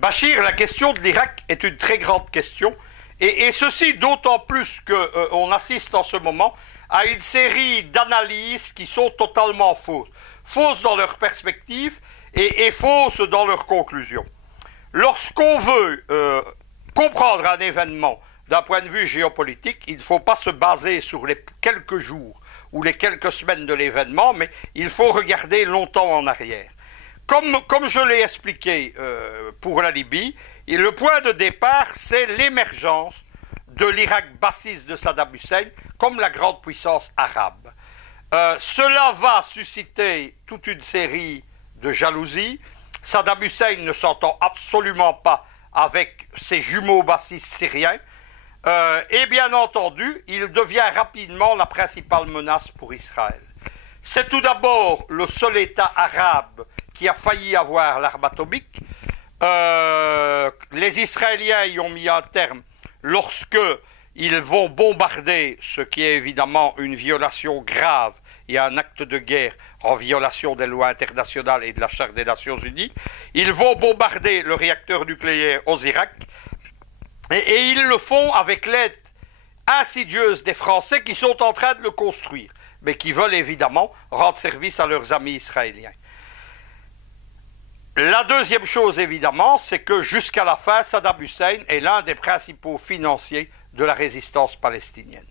Bachir, la question de l'Irak est une très grande question, et ceci d'autant plus qu'on assiste en ce moment à une série d'analyses qui sont totalement fausses. Fausses dans leur perspective et fausses dans leurs conclusions. Lorsqu'on veut comprendre un événement d'un point de vue géopolitique, il ne faut pas se baser sur les quelques jours ou les quelques semaines de l'événement, mais il faut regarder longtemps en arrière. Comme je l'ai expliqué pour la Libye, le point de départ, c'est l'émergence de l'Irak bassiste de Saddam Hussein comme la grande puissance arabe. Cela va susciter toute une série de jalousies. Saddam Hussein ne s'entend absolument pas avec ses jumeaux bassistes syriens. Et bien entendu, il devient rapidement la principale menace pour Israël. C'est tout d'abord le seul État arabe qui a failli avoir l'arme atomique. Les Israéliens y ont mis un terme lorsque ils vont bombarder, ce qui est évidemment une violation grave et un acte de guerre en violation des lois internationales et de la Charte des Nations Unies. Ils vont bombarder le réacteur nucléaire aux Irak et ils le font avec l'aide insidieuse des Français qui sont en train de le construire, mais qui veulent évidemment rendre service à leurs amis israéliens. La deuxième chose, évidemment, c'est que jusqu'à la fin, Saddam Hussein est l'un des principaux financiers de la résistance palestinienne.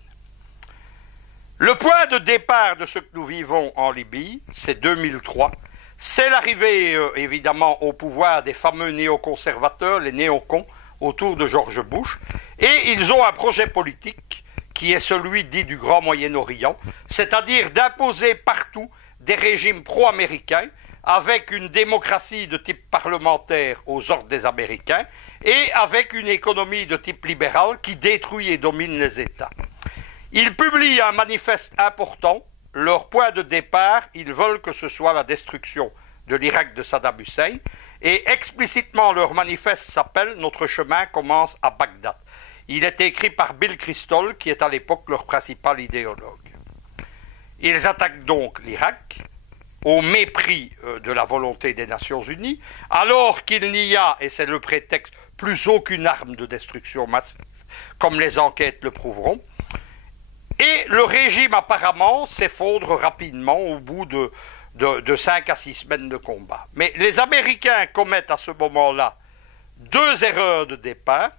Le point de départ de ce que nous vivons en Libye, c'est 2003. C'est l'arrivée, évidemment, au pouvoir des fameux néoconservateurs, les néocons, autour de George Bush. Et ils ont un projet politique qui est celui dit du Grand Moyen-Orient, c'est-à-dire d'imposer partout des régimes pro-américains avec une démocratie de type parlementaire aux ordres des Américains et avec une économie de type libéral qui détruit et domine les États. Ils publient un manifeste important. Leur point de départ, ils veulent que ce soit la destruction de l'Irak de Saddam Hussein. Et explicitement, leur manifeste s'appelle « Notre chemin commence à Bagdad ». Il est écrit par Bill Kristol, qui est à l'époque leur principal idéologue. Ils attaquent donc l'Irak, au mépris de la volonté des Nations Unies, alors qu'il n'y a, et c'est le prétexte, plus aucune arme de destruction massive, comme les enquêtes le prouveront. Et le régime apparemment s'effondre rapidement au bout de 5 à 6 semaines de combat. Mais les Américains commettent à ce moment-là 2 erreurs de départ.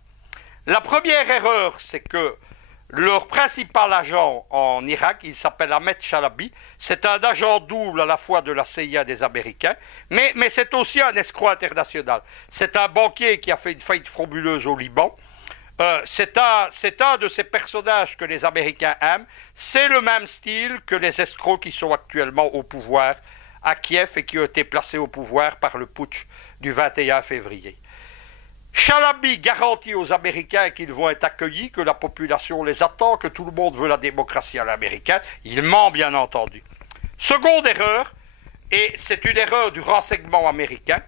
La première erreur, c'est que leur principal agent en Irak, il s'appelle Ahmed Chalabi, c'est un agent double à la fois de la CIA des Américains, mais c'est aussi un escroc international. C'est un banquier qui a fait une faillite frauduleuse au Liban. C'est un de ces personnages que les Américains aiment. C'est le même style que les escrocs qui sont actuellement au pouvoir à Kiev et qui ont été placés au pouvoir par le putsch du 21 février. Chalabi garantit aux Américains qu'ils vont être accueillis, que la population les attend, que tout le monde veut la démocratie à l'américaine. Il ment, bien entendu. Seconde erreur, et c'est une erreur du renseignement américain,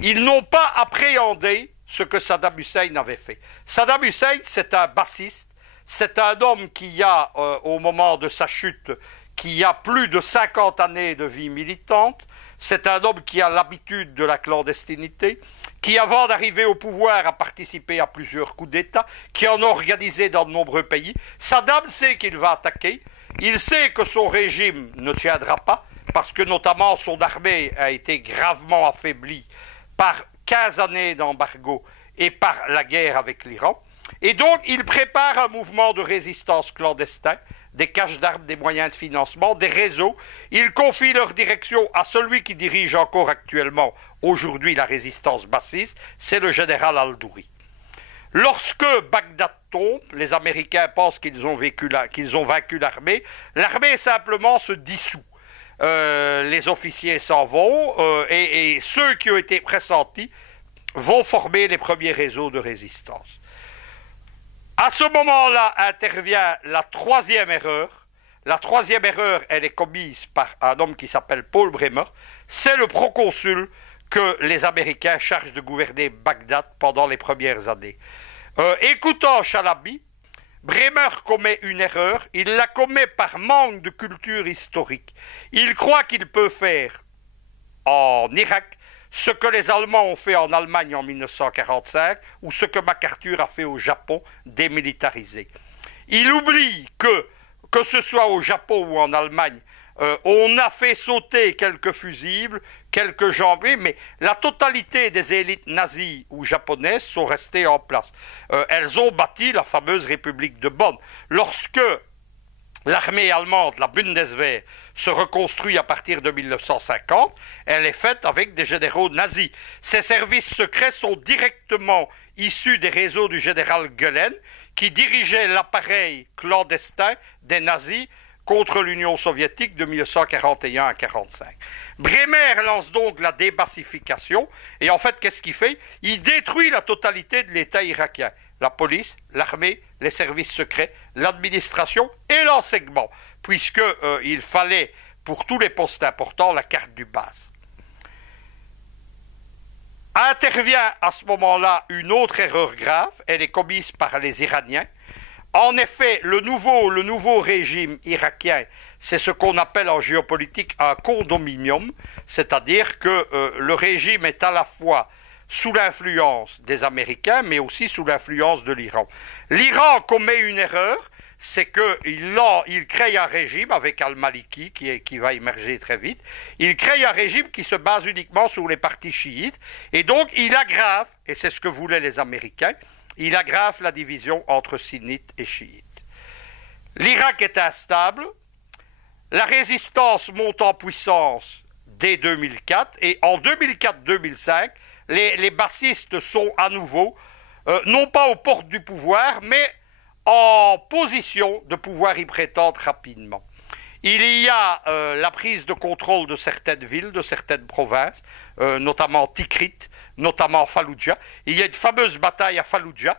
ils n'ont pas appréhendé ce que Saddam Hussein avait fait. Saddam Hussein, c'est un bassiste, c'est un homme qui a, au moment de sa chute, qui a plus de 50 années de vie militante, c'est un homme qui a l'habitude de la clandestinité, qui avant d'arriver au pouvoir a participé à plusieurs coups d'État, qui en a organisé dans de nombreux pays. Saddam sait qu'il va attaquer, il sait que son régime ne tiendra pas, parce que notamment son armée a été gravement affaiblie par 15 années d'embargo et par la guerre avec l'Iran. Et donc, il prépare un mouvement de résistance clandestin, des caches d'armes, des moyens de financement, des réseaux. Il confie leur direction à celui qui dirige encore actuellement, aujourd'hui, la résistance bassiste, c'est le général Al-Douri. Lorsque Bagdad tombe, les Américains pensent qu'ils ont vaincu l'armée. L'armée simplement se dissout. Les officiers s'en vont et ceux qui ont été pressentis vont former les premiers réseaux de résistance. À ce moment-là intervient la troisième erreur. La troisième erreur, elle est commise par un homme qui s'appelle Paul Bremer. C'est le proconsul que les Américains chargent de gouverner Bagdad pendant les premières années. Écoutant Chalabi, Bremer commet une erreur. Il la commet par manque de culture historique. Il croit qu'il peut faire en Irak ce que les Allemands ont fait en Allemagne en 1945 ou ce que MacArthur a fait au Japon démilitarisé. Il oublie que ce soit au Japon ou en Allemagne, on a fait sauter quelques fusibles, quelques jambes, mais la totalité des élites nazies ou japonaises sont restées en place. Elles ont bâti la fameuse République de Bonn. Lorsque l'armée allemande, la Bundeswehr, se reconstruit à partir de 1950, elle est faite avec des généraux nazis. Ces services secrets sont directement issus des réseaux du général Göhlen, qui dirigeait l'appareil clandestin des nazis contre l'Union soviétique de 1941 à 1945. Bremer lance donc la débassification, et en fait, qu'est-ce qu'il fait? Il détruit la totalité de l'État irakien. La police, l'armée, les services secrets, l'administration et l'enseignement, puisqu'il fallait, pour tous les postes importants, la carte du BAS. Intervient à ce moment-là une autre erreur grave, elle est commise par les Iraniens. En effet, le nouveau régime irakien, c'est ce qu'on appelle en géopolitique un condominium, c'est-à-dire que le régime est à la fois sous l'influence des Américains, mais aussi sous l'influence de l'Iran. L'Iran commet une erreur, c'est qu'il crée un régime avec Al-Maliki, qui va émerger très vite. Il crée un régime qui se base uniquement sur les partis chiites, et donc il aggrave, et c'est ce que voulaient les Américains, il aggrave la division entre sunnites et chiites. L'Irak est instable, la résistance monte en puissance dès 2004, et en 2004-2005, les bassistes sont à nouveau, non pas aux portes du pouvoir, mais en position de pouvoir y prétendre rapidement. Il y a la prise de contrôle de certaines villes, de certaines provinces, notamment Tikrit, notamment Fallujah. Il y a une fameuse bataille à Fallujah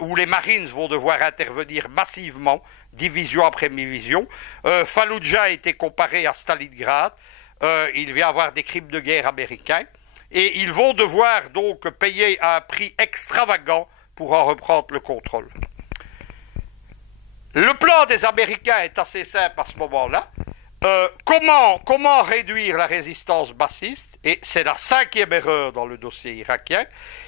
où les Marines vont devoir intervenir massivement, division après division. Fallujah a été comparé à Stalingrad. Il va y avoir des crimes de guerre américains. Et ils vont devoir donc payer un prix extravagant pour en reprendre le contrôle. Le plan des Américains est assez simple à ce moment-là. Comment réduire la résistance bassiste? Et c'est la 5e erreur dans le dossier irakien.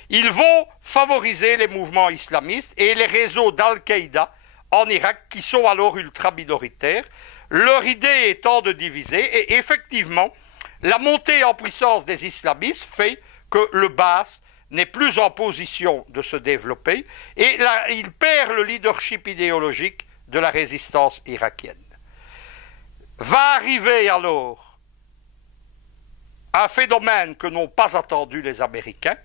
Ils vont favoriser les mouvements islamistes et les réseaux d'Al-Qaïda en Irak qui sont alors ultra-minoritaires. Leur idée étant de diviser, et effectivement, la montée en puissance des islamistes fait que le Baas n'est plus en position de se développer et là, il perd le leadership idéologique de la résistance irakienne. Va arriver alors un phénomène que n'ont pas attendu les Américains.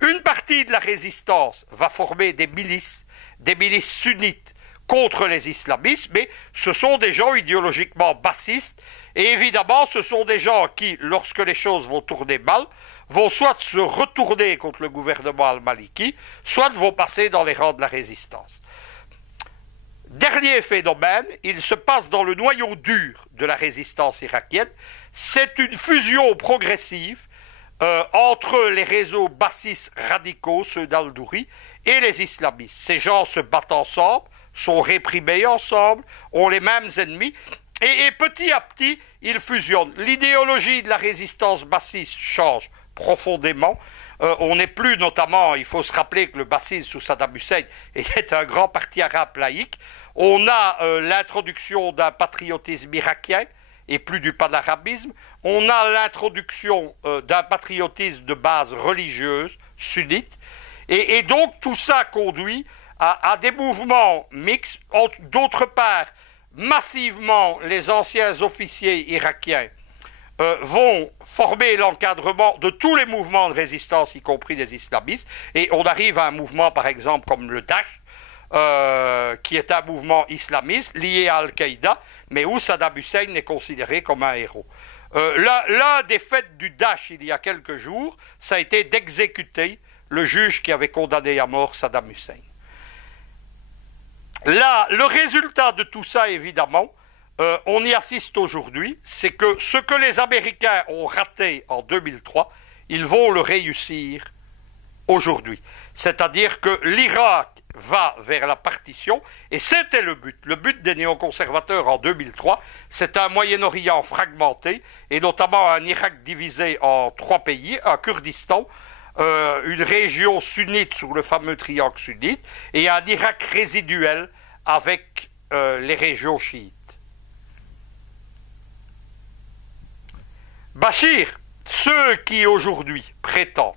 Une partie de la résistance va former des milices sunnites contre les islamistes, mais ce sont des gens idéologiquement bassistes, et évidemment ce sont des gens qui, lorsque les choses vont tourner mal, vont soit se retourner contre le gouvernement al-Maliki, soit vont passer dans les rangs de la résistance. Dernier phénomène, il se passe dans le noyau dur de la résistance irakienne, c'est une fusion progressive entre les réseaux bassistes radicaux, ceux d'Al-Douri, et les islamistes. Ces gens se battent ensemble, sont réprimés ensemble, ont les mêmes ennemis, et petit à petit, ils fusionnent. L'idéologie de la résistance bassiste change profondément. On n'est plus, notamment, il faut se rappeler que le bassisme sous Saddam Hussein était un grand parti arabe laïque. On a l'introduction d'un patriotisme irakien et plus du panarabisme. On a l'introduction d'un patriotisme de base religieuse, sunnite. Et donc tout ça conduit à des mouvements mixtes. D'autre part, massivement, les anciens officiers irakiens vont former l'encadrement de tous les mouvements de résistance, y compris des islamistes. Et on arrive à un mouvement, par exemple, comme le Daesh, qui est un mouvement islamiste lié à Al-Qaïda, mais où Saddam Hussein est considéré comme un héros. L'un des faits du Daesh, il y a quelques jours, ça a été d'exécuter le juge qui avait condamné à mort Saddam Hussein. Là, le résultat de tout ça, évidemment, on y assiste aujourd'hui, c'est que ce que les Américains ont raté en 2003, ils vont le réussir aujourd'hui. C'est-à-dire que l'Irak va vers la partition, et c'était le but. Le but des néoconservateurs en 2003, c'est un Moyen-Orient fragmenté, et notamment un Irak divisé en 3 pays, un Kurdistan, une région sunnite sur le fameux triangle sunnite, et un Irak résiduel avec les régions chiites. Bachir, ceux qui aujourd'hui prétendent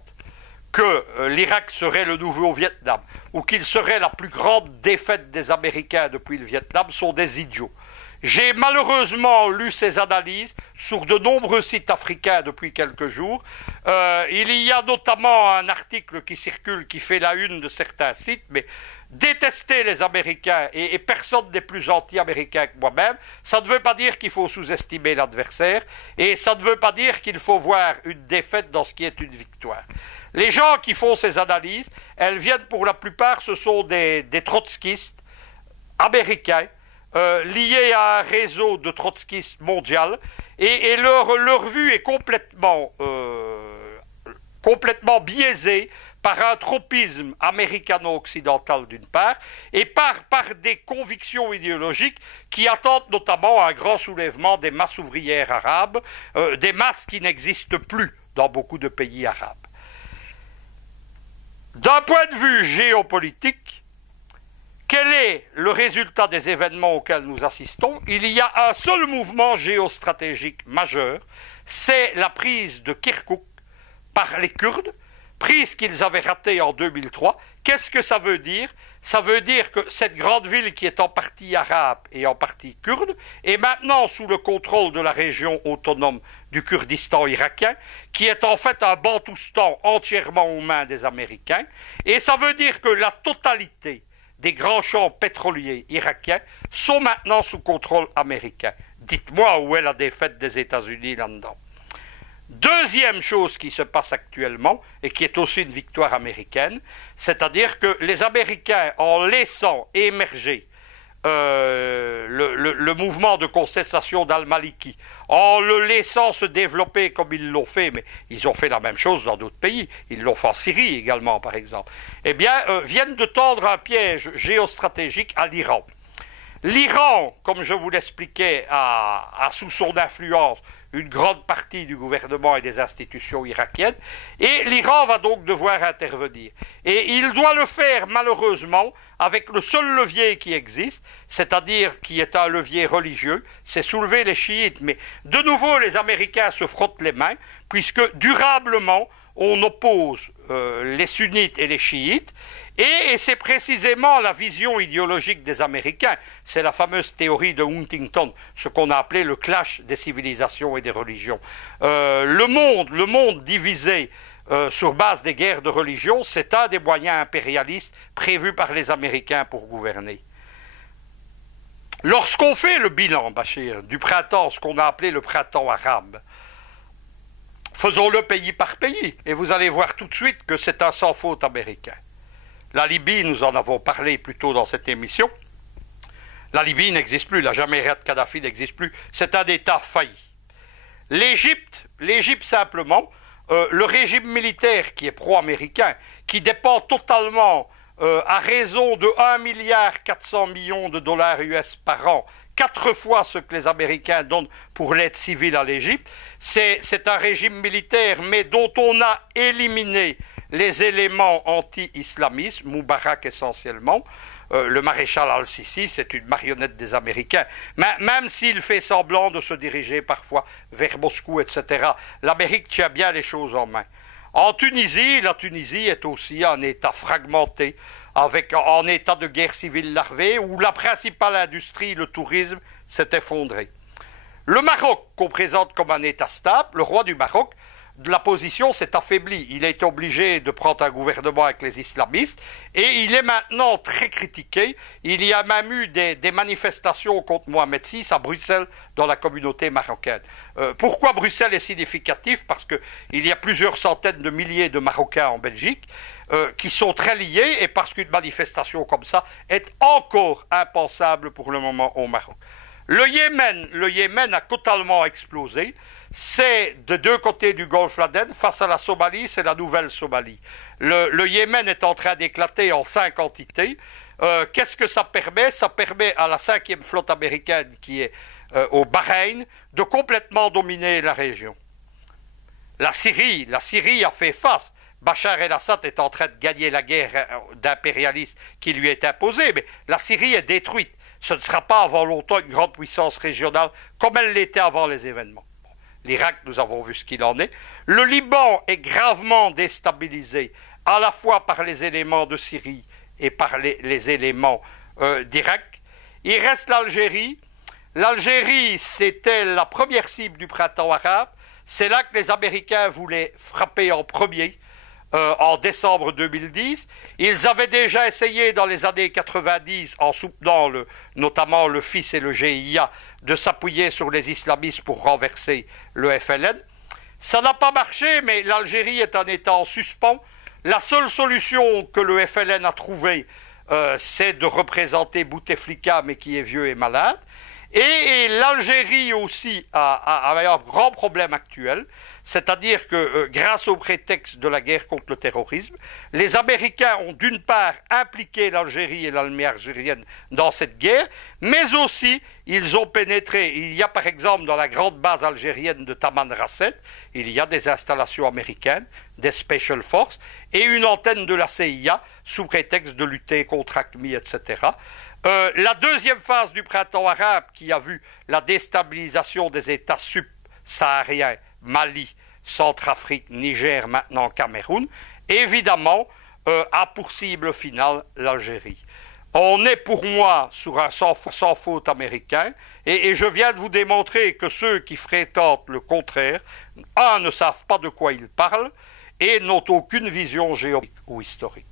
que l'Irak serait le nouveau Vietnam ou qu'il serait la plus grande défaite des Américains depuis le Vietnam sont des idiots. J'ai malheureusement lu ces analyses sur de nombreux sites africains depuis quelques jours. Il y a notamment un article qui circule, qui fait la une de certains sites, mais détester les Américains, et personne n'est plus anti-américain que moi-même, ça ne veut pas dire qu'il faut sous-estimer l'adversaire, et ça ne veut pas dire qu'il faut voir une défaite dans ce qui est une victoire. Les gens qui font ces analyses, elles viennent pour la plupart, ce sont des trotskistes américains, liés à un réseau de trotskistes mondial, et leur vue est complètement biaisée par un tropisme américano-occidental d'une part, et par des convictions idéologiques qui attendent notamment un grand soulèvement des masses ouvrières arabes, des masses qui n'existent plus dans beaucoup de pays arabes. D'un point de vue géopolitique, quel est le résultat des événements auxquels nous assistons? Il y a un seul mouvement géostratégique majeur, c'est la prise de Kirkouk par les Kurdes, prise qu'ils avaient ratée en 2003. Qu'est-ce que ça veut dire? Ça veut dire que cette grande ville qui est en partie arabe et en partie kurde est maintenant sous le contrôle de la région autonome du Kurdistan irakien, qui est en fait un Bantoustan entièrement aux mains des Américains. Et ça veut dire que la totalité des grands champs pétroliers irakiens sont maintenant sous contrôle américain. Dites-moi où est la défaite des États-Unis là-dedans. Deuxième chose qui se passe actuellement, et qui est aussi une victoire américaine, c'est-à-dire que les Américains, en laissant émerger le mouvement de contestation d'Al-Maliki, en le laissant se développer comme ils l'ont fait, mais ils ont fait la même chose dans d'autres pays, ils l'ont fait en Syrie également par exemple, eh bien, viennent de tendre un piège géostratégique à l'Iran. L'Iran, comme je vous l'expliquais, a sous son influence une grande partie du gouvernement et des institutions irakiennes, et l'Iran va donc devoir intervenir. Et il doit le faire malheureusement avec le seul levier qui existe, c'est-à-dire qui est un levier religieux, c'est soulever les chiites. Mais de nouveau, les Américains se frottent les mains, puisque durablement, on oppose les sunnites et les chiites, et c'est précisément la vision idéologique des Américains. C'est la fameuse théorie de Huntington, ce qu'on a appelé le clash des civilisations et des religions. Le monde divisé sur base des guerres de religion, c'est un des moyens impérialistes prévus par les Américains pour gouverner. Lorsqu'on fait le bilan, Bachir, du printemps, ce qu'on a appelé le printemps arabe, faisons-le pays par pays, et vous allez voir tout de suite que c'est un sans faute américain. La Libye, nous en avons parlé plus tôt dans cette émission. La Libye n'existe plus, la Jamaïra de Kadhafi n'existe plus. C'est un État failli. L'Égypte simplement, le régime militaire qui est pro-américain, qui dépend totalement, à raison de 1,4 milliard de dollars US par an, 4 fois ce que les Américains donnent pour l'aide civile à l'Égypte, c'est un régime militaire, mais dont on a éliminé les éléments anti-islamistes, Moubarak essentiellement. Le maréchal al-Sisi, c'est une marionnette des Américains. Même s'il fait semblant de se diriger parfois vers Moscou, etc., l'Amérique tient bien les choses en main. En Tunisie, la Tunisie est aussi un État fragmenté, en état de guerre civile larvée, où la principale industrie, le tourisme, s'est effondrée. Le Maroc, qu'on présente comme un État stable, le roi du Maroc, la position s'est affaiblie. Il a été obligé de prendre un gouvernement avec les islamistes et il est maintenant très critiqué. Il y a même eu des manifestations contre Mohamed VI à Bruxelles dans la communauté marocaine. Pourquoi Bruxelles est significatif? Parce qu'il y a plusieurs centaines de milliers de Marocains en Belgique qui sont très liés et parce qu'une manifestation comme ça est encore impensable pour le moment au Maroc. Le Yémen a totalement explosé. c'est de deux côtés du golfe d'Aden, face à la Somalie, c'est la nouvelle Somalie. Le Yémen est en train d'éclater en 5 entités. Qu'est-ce que ça permet? Ça permet à la 5e flotte américaine qui est au Bahreïn de complètement dominer la région. La Syrie a fait face. Bachar el-Assad est en train de gagner la guerre d'impérialisme qui lui est imposée, mais la Syrie est détruite. Ce ne sera pas avant longtemps une grande puissance régionale comme elle l'était avant les événements. L'Irak, nous avons vu ce qu'il en est. Le Liban est gravement déstabilisé, à la fois par les éléments de Syrie et par les éléments d'Irak. Il reste l'Algérie. L'Algérie, c'était la première cible du printemps arabe. C'est là que les Américains voulaient frapper en premier, en décembre 2010. Ils avaient déjà essayé dans les années 90, en soutenant notamment le FIS et le GIA, de s'appuyer sur les islamistes pour renverser le FLN. Ça n'a pas marché, mais l'Algérie est un État en suspens. La seule solution que le FLN a trouvée, c'est de représenter Bouteflika, mais qui est vieux et malade. Et l'Algérie aussi a un grand problème actuel, c'est-à-dire que grâce au prétexte de la guerre contre le terrorisme, les Américains ont d'une part impliqué l'Algérie et l'armée algérienne dans cette guerre, mais aussi ils ont pénétré. Il y a par exemple dans la grande base algérienne de Taman Rasset, il y a des installations américaines, des Special Forces et une antenne de la CIA sous prétexte de lutter contre AQMI, etc. La deuxième phase du printemps arabe qui a vu la déstabilisation des États subsahariens, Mali, Centrafrique, Niger, maintenant Cameroun, évidemment a pour cible finale l'Algérie. On est pour moi sur un sans faute américain et je viens de vous démontrer que ceux qui fréquentent le contraire, ne savent pas de quoi ils parlent et n'ont aucune vision géographique ou historique.